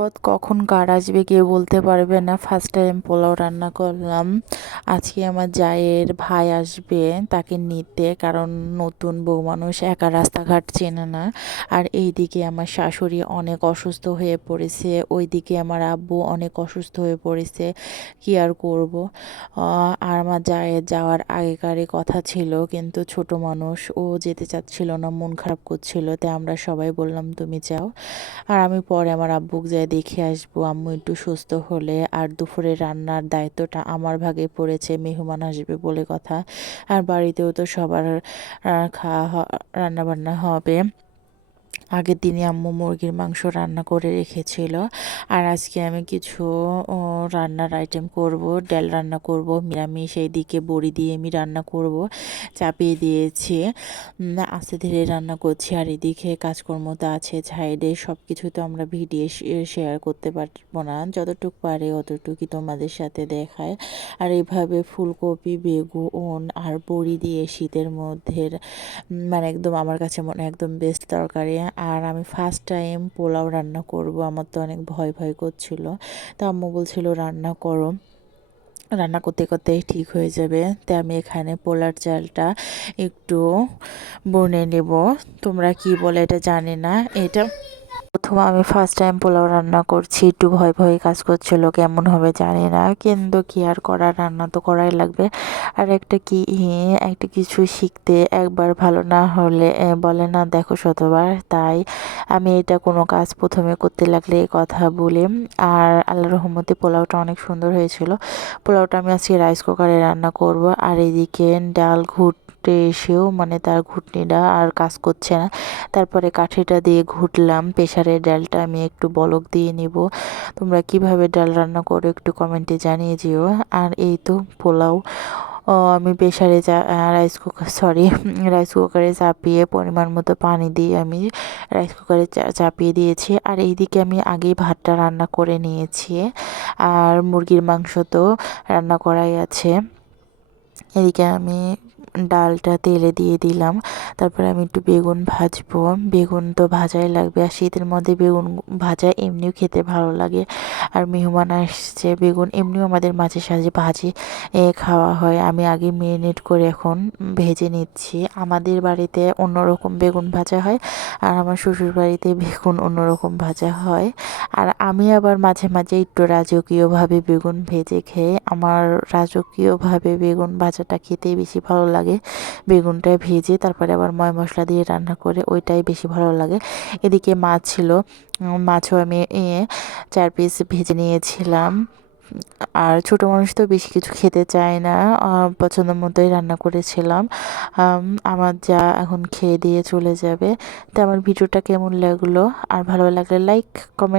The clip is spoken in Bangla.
পথ কখন কার আসবে কেউ বলতে পারবে না। ফার্স্ট টাইম পোলাও রান্না করলাম। আজকে আমার জায়ের ভাই আসবে, তাকে নিতে, কারণ নতুন বউ মানুষ, একা রাস্তাঘাট চেনে না। আর এইদিকে আমার শাশুড়ি অনেক অসুস্থ হয়ে পড়েছে। ওইদিকে আমার আব্বু অনেক অসুস্থ হয়ে পড়েছে। কি আর করব? আর আমার জায়ের যাওয়ার আগেকারই কথা ছিল, কিন্তু ছোট মানুষ, ও যেতে চাচ্ছিল না, মন খারাপ করছিল, তাই আমরা সবাই বললাম, তুমি যাও। আর আমি পরে আমার আব্বুক যাই দেখে আসব। আম্মু একটু সুস্থ হলে আর দুপুরে রান্নার দায়িত্বটা আমার ভাগে পড়েছে, মেহমান আসবে বলে কথা। আর বাড়িতেও তো সবার খাওয়া হ- রান্না বান্না হবে। আগের দিনে আম্মু মুরগির মাংস রান্না করে রেখেছিল। আর আজকে আমি কিছু রান্নার আইটেম করব, ডাল রান্না করব, নিরামিষ, এইদিকে বড়ি দিয়ে আমি রান্না করব, চাপিয়ে দিয়েছি। আস্তে ধীরে রান্না করছি, আর এদিকে কাজকর্ম তো আছে সাইডে সব কিছু তো আমরা ভিডিও শেয়ার করতে পারব না, যতটুকু পারে অতটুকুই তোমাদের সাথে দেখায়। আর এইভাবে ফুলকপি, বেগুন আর বড়ি দিয়ে শীতের মধ্যে মানে একদম আমার কাছে মনে একদম বেস্ট তরকারি। আর আমি ফার্স্ট টাইম পোলাও রান্না করব, আমার তো অনেক ভয় ভয় করছিল। তা আম্মু বলছিল, রান্না করো। রান্না করতে করতে ঠিক হয়ে যাবে। তাই আমি এখানে পোলার চালটা একটু বনে নেব। তোমরা কি বলে এটা জানি না? এটা প্রথম আমি ফার্স্ট টাইম পোলাও রান্না করছি। একটু ভয় ভয় কাজ করছিল, কেমন হবে জানি না। কিন্তু কি আর করার, রান্না তো করাই লাগবে। আর একটা কি, একটা কিছু শিখতে একবার ভালো না হলে বলে না, দেখো শতবার। তাই আমি এটা কোনো কাজ প্রথমে করতে লাগলে এই কথা বলি। আর আল্লাহ রহমতে পোলাওটা অনেক সুন্দর হয়েছিল। পোলাওটা আমি আজকে রাইস কুকারে রান্না করব। আর এদিকে ডাল ঘুটতে এসেও মানে তার ঘুটনিটা আর কাজ করছে না। তারপরে কাঠিটা দিয়ে ঘুটলাম প্রেশারের ডালটা আমি একটু বলক দিয়ে নিব। তোমরা কীভাবে ডাল রান্না করো একটু কমেন্টে জানিয়ে যেও আর এই তো পোলাও। আমি প্রেশারে চা রাইস কুকার সরি রাইস কুকারে চাপিয়ে পরিমাণ মতো পানি দিয়ে আমি রাইস কুকারে চাপিয়ে দিয়েছি। আর এইদিকে আমি আগেই ভাতটা রান্না করে নিয়েছি। আর মুরগির মাংস তো রান্না করাই আছে। এদিকে আমি ডালটা তেলে দিয়ে দিলাম। তারপরে আমি একটু বেগুন ভাজবো। বেগুন তো ভাজাই লাগবে আর শীতের মধ্যে বেগুন ভাজা এমনিও খেতে ভালো লাগে। আর মেহমান আসছে, বেগুন এমনিও আমাদের মাঝে সাঝে ভাজি খাওয়া হয়। আমি আগে মেরিনেট করে এখন ভেজে নিচ্ছি। আমাদের বাড়িতে অন্যরকম বেগুন ভাজা হয় আর আমার শ্বশুর বাড়িতে বেগুন অন্যরকম ভাজা হয়। আর আমি আবার মাঝে মাঝে একটু রাজকীয়ভাবে বেগুন ভেজে খেয়ে আমার রাজকীয়ভাবে বেগুন ভাজাটা খেতেই বেশি ভালো লাগে বেগুনটা ভেজে তারপরে আবার ময় মশলা দিয়ে রান্না করে ওইটাই বেশি ভালো লাগে। এদিকে মাছ ছিল মাছও আমি চার পিস ভেজে নিয়েছিলাম। আর ছোটো মানুষ তো বেশি কিছু খেতে চায় না পছন্দ মতোই রান্না করেছিলাম। আমার যা এখন খেয়ে দিয়ে চলে যাবে। তো আমার ভিডিওটা কেমন লাগল? আর ভালো লাগলে লাইক কমেন্ট